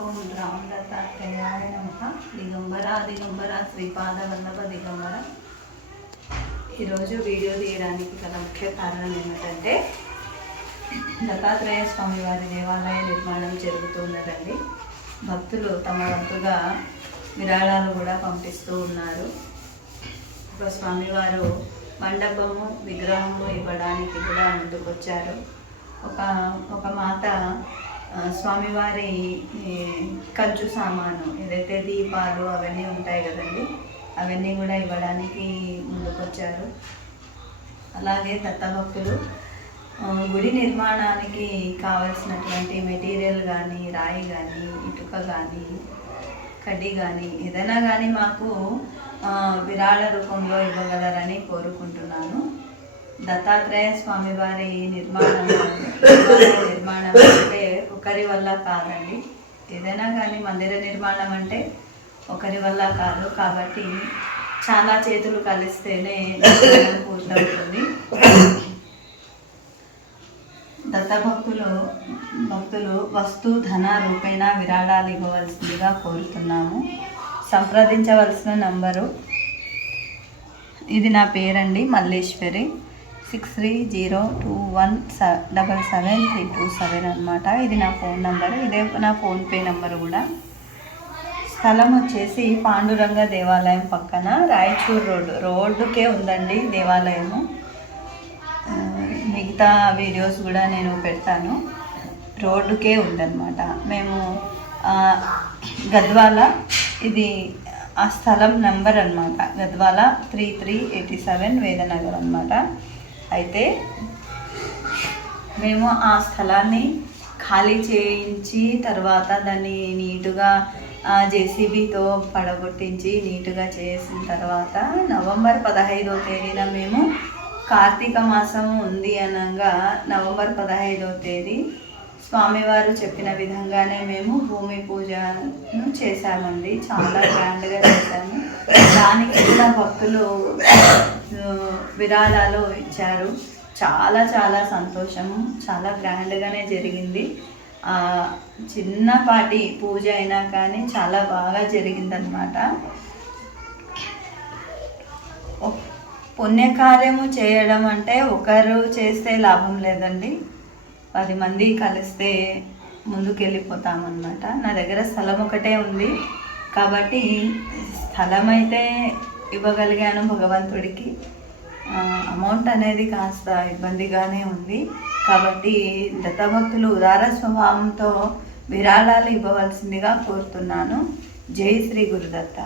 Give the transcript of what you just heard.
ఓం రామ్ దత్తాత్రేయాయ నమః. దిగంబర శ్రీపాద వల్లభ దిగంబర. ఈరోజు వీడియో తీయడానికి గల ముఖ్య కారణం ఏమిటంటే దత్తాత్రేయ స్వామి వారి దేవాలయ నిర్మాణం జరుగుతున్నదండి. భక్తులు తమ వంతుగా విరాళాలు కూడా పంపిస్తూ ఉన్నారు. ఒక స్వామివారు మండపము విగ్రహము ఇవ్వడానికి కూడా ముందుకొచ్చారు. ఒక మాత స్వామివారి కంచు సామాను ఏదైతే దీపాలు అవన్నీ ఉంటాయి కదండి, అవన్నీ కూడా ఇవ్వడానికి ముందుకొచ్చారు. అలాగే దత్తభక్తులు గుడి నిర్మాణానికి కావలసినటువంటి మెటీరియల్ కానీ, రాయి కానీ, ఇటుక కానీ, కడ్డీ కానీ ఏదైనా కానీ మాకు విరాళ రూపంలో ఇవ్వగలరని కోరుకుంటున్నాను. దత్తాత్రేయ స్వామి వారి నిర్మాణం అంటే ఒకరి వల్ల కాదండి. ఏదైనా కానీ మందిర నిర్మాణం అంటే ఒకరి వల్ల కాదు. కాబట్టి చాలా చేతులు కలిస్తేనే పూర్తవుతుంది. భక్తులు వస్తు ధన రూపేణ విరాళాలు ఇవ్వవలసిందిగా కోరుతున్నాము. సంప్రదించవలసిన నంబరు, ఇది నా పేరండి, మల్లేశ్వరి. 6302177327 అనమాట. ఇది నా ఫోన్ నంబరు, ఇదే నా ఫోన్పే నంబరు కూడా. స్థలం వచ్చేసి పాండురంగ దేవాలయం పక్కన రాయచూర్ రోడ్డుకే ఉందండి దేవాలయము. మిగతా వీడియోస్ కూడా నేను పెడతాను. రోడ్డుకే ఉందన్నమాట. మేము గద్వాల, ఇది ఆ స్థలం నెంబర్ అనమాట, గద్వాల 3387 వేదనగర్ అనమాట. అయితే మేము ఆ స్థలాన్ని ఖాళీ చేయించి తర్వాత దాన్ని నీటుగా జేసీబీతో పడగొట్టించి నీటుగా చేసిన తర్వాత నవంబర్ 15వ తేదీన మేము కార్తీక మాసం ఉంది అనగా నవంబర్ 15వ తేదీ స్వామివారు చెప్పిన విధంగానే మేము భూమి పూజను చేశామండి. చాలా గ్రాండ్గా చేశాము. దానికి కూడా భక్తులు విరాళాలు ఇచ్చారు. చాలా చాలా సంతోషము. చాలా గ్రాండ్గానే జరిగింది. చిన్నపాటి పూజ అయినా కానీ చాలా బాగా జరిగిందనమాట. పుణ్యకార్యము చేయడం అంటే ఒకరు చేస్తే లాభం లేదండి, 10 మంది కలిస్తే ముందుకు వెళ్ళిపోతామన్నమాట. నా దగ్గర స్థలం ఒకటే ఉంది కాబట్టి స్థలం అయితే ఇవ్వగలిగాను భగవంతుడికి. అమౌంట్ అనేది కాస్త ఇబ్బందిగానే ఉంది. కాబట్టి దత్తభక్తులు ఉదార స్వభావంతో విరాళాలు ఇవ్వవలసిందిగా కోరుతున్నాను. జై శ్రీ గురుదత్త.